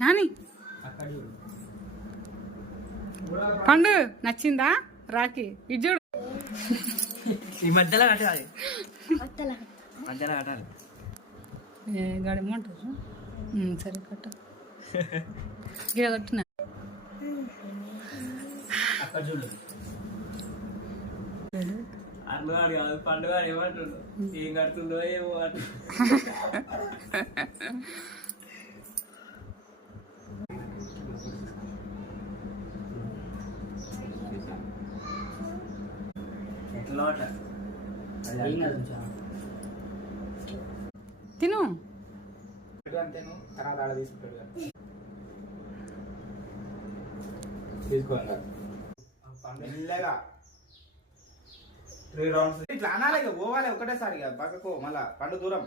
నాని పండు నచ్చిందా రాఖీ ఇది చూడు ఈ మధ్యలో కట్టాలి మధ్యలో కట్టాలి గడమంటారు సరే కట్ట గిడ కట్టిన అక్కడ చూడు అన్నవాడు కాదు పండుగ ఏమంటుండు ఏం కడుతుందో ఏమో అటు ఎట్లా తిను అంతేను తర్వాత ఆడ తీసుకుంటాడు తీసుకోండి మెల్లగా 3 రౌండ్స్ ఇట్లా అనాలి, ఇక పోవాలి ఒకటేసారి ఇక పక్కకు మళ్ళా పండు దూరం.